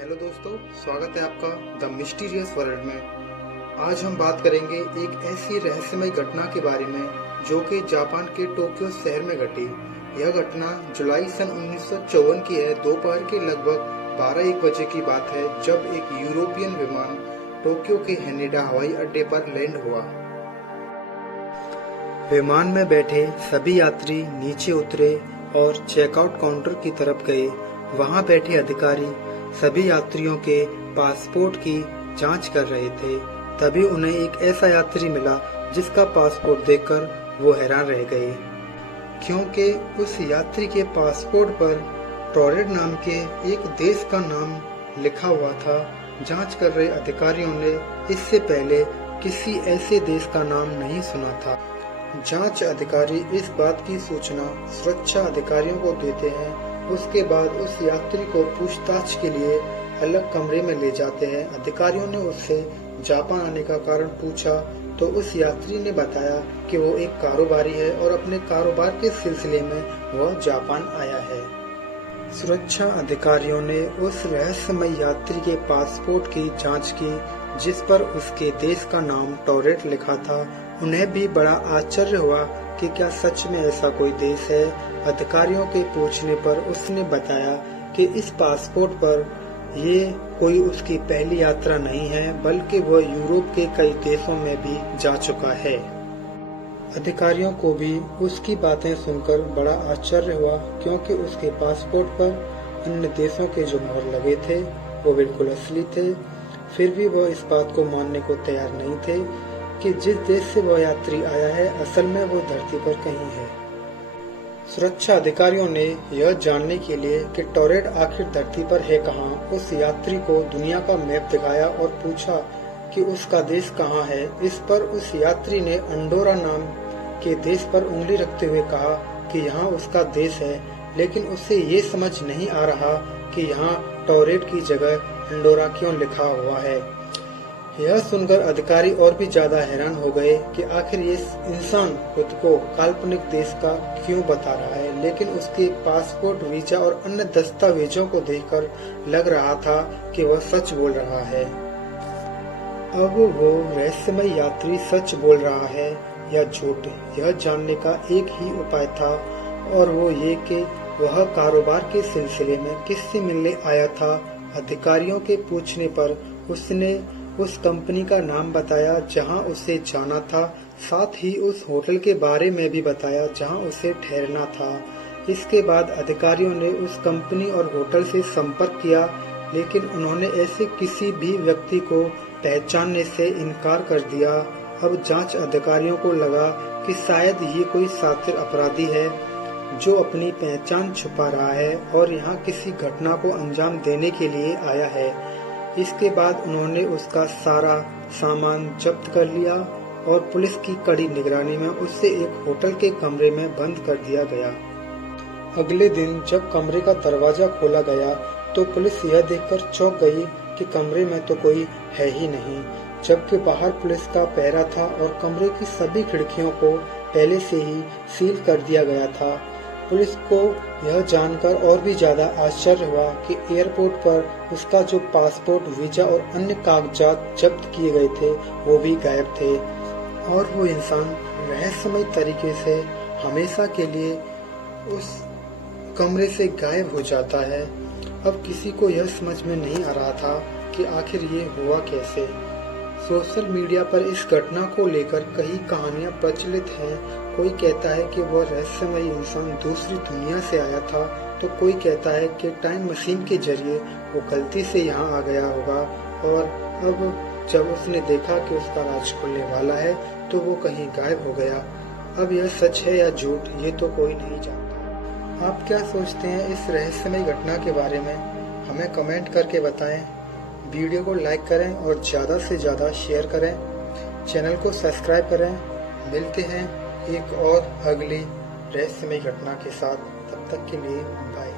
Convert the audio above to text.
Hello दोस्तों, स्वागत है आपका द मिस्टीरियस वर्ल्ड में। आज हम बात करेंगे एक ऐसी रहस्यमय घटना के बारे में जो कि जापान के टोक्यो शहर में घटी। यह घटना जुलाई सन 1954 की है। दोपहर के लगभग 12-1 बजे की बात है जब एक यूरोपियन विमान टोक्यो के हेनेडा हवाई अड्डे पर लैंड हुआ। विमान में बैठे सभी यात्री नीचे उतरे और चेकआउट काउंटर की तरफ गए। वहां बैठे अधिकारी सभी यात्रियों के पासपोर्ट की जांच कर रहे थे। तभी उन्हें एक ऐसा यात्री मिला जिसका पासपोर्ट देखकर वो हैरान रह गए, क्योंकि उस यात्री के पासपोर्ट पर टोरेट नाम के एक देश का नाम लिखा हुआ था। जांच कर रहे अधिकारियों ने इससे पहले किसी ऐसे देश का नाम नहीं सुना था। जांच अधिकारी इस बात की सूचना सुरक्षा अधिकारियों को देते हैं। उसके बाद उस यात्री को पूछताछ के लिए अलग कमरे में ले जाते हैं। अधिकारियों ने उससे जापान आने का कारण पूछा तो उस यात्री ने बताया कि वो एक कारोबारी है और अपने कारोबार के सिलसिले में वह जापान आया है। सुरक्षा अधिकारियों ने उस रहस्यमय यात्री के पासपोर्ट की जांच की जिस पर उसके देश का नाम टोरेट लिखा था। उन्हें भी बड़ा आश्चर्य हुआ कि क्या सच में ऐसा कोई देश है। अधिकारियों के पूछने पर उसने बताया कि इस पासपोर्ट पर ये कोई उसकी पहली यात्रा नहीं है, बल्कि वह यूरोप के कई देशों में भी जा चुका है। अधिकारियों को भी उसकी बातें सुनकर बड़ा आश्चर्य हुआ, क्योंकि उसके पासपोर्ट पर अन्य देशों के जो मोहर लगे थे वो बिल्कुल असली थे। फिर भी वह इस बात को मानने को तैयार नहीं थे कि जिस देश से वह यात्री आया है असल में वो धरती पर कहीं है। सुरक्षा अधिकारियों ने यह जानने के लिए कि टोरेट आखिर धरती पर है कहाँ, उस यात्री को दुनिया का मैप दिखाया और पूछा कि उसका देश कहाँ है। इस पर उस यात्री ने अंडोरा नाम के देश पर उंगली रखते हुए कहा कि यहाँ उसका देश है, लेकिन उसे ये समझ नहीं आ रहा कि यहाँ टोरेट की जगह अंडोरा क्यों लिखा हुआ है। यह सुनकर अधिकारी और भी ज्यादा हैरान हो गए कि आखिर ये इंसान खुद को काल्पनिक देश का क्यों बता रहा है, लेकिन उसके पासपोर्ट, वीजा और अन्य दस्तावेजों को देखकर लग रहा था कि वह सच बोल रहा है। अब वो रहस्यमय यात्री सच बोल रहा है या झूठ, यह जानने का एक ही उपाय था और वो ये कि वह कारोबार के सिलसिले में किससे मिलने आया था। अधिकारियों के पूछने पर उसने उस कंपनी का नाम बताया जहां उसे जाना था, साथ ही उस होटल के बारे में भी बताया जहां उसे ठहरना था। इसके बाद अधिकारियों ने उस कंपनी और होटल से संपर्क किया, लेकिन उन्होंने ऐसे किसी भी व्यक्ति को पहचानने से इनकार कर दिया। अब जांच अधिकारियों को लगा कि शायद ये कोई शातिर अपराधी है जो अपनी पहचान छुपा रहा है और यहाँ किसी घटना को अंजाम देने के लिए आया है। इसके बाद उन्होंने उसका सारा सामान जब्त कर लिया और पुलिस की कड़ी निगरानी में उससे एक होटल के कमरे में बंद कर दिया गया। अगले दिन जब कमरे का दरवाजा खोला गया तो पुलिस यह देखकर चौंक गई कि कमरे में तो कोई है ही नहीं, जबकि बाहर पुलिस का पहरा था और कमरे की सभी खिड़कियों को पहले से ही सील कर दिया गया था। पुलिस को यह जानकर और भी ज्यादा आश्चर्य हुआ कि एयरपोर्ट पर उसका जो पासपोर्ट, वीजा और अन्य कागजात जब्त किए गए थे वो भी गायब थे और वो इंसान रहस्यमय तरीके से हमेशा के लिए उस कमरे से गायब हो जाता है। अब किसी को यह समझ में नहीं आ रहा था कि आखिर ये हुआ कैसे। सोशल मीडिया पर इस घटना को लेकर कई कहानियां प्रचलित हैं। कोई कहता है कि वह रहस्यमय इंसान दूसरी दुनिया से आया था, तो कोई कहता है कि टाइम मशीन के जरिए वो गलती से यहाँ आ गया होगा और अब जब उसने देखा कि उसका राज खुलने वाला है तो वो कहीं गायब हो गया। अब यह सच है या झूठ, ये तो कोई नहीं जानता। आप क्या सोचते हैं इस रहस्यमय घटना के बारे में? हमें कमेंट करके बताएं। वीडियो को लाइक करें और ज़्यादा से ज़्यादा शेयर करें। चैनल को सब्सक्राइब करें। मिलते हैं एक और अगली रहस्यमय घटना के साथ। तब तक के लिए बाय।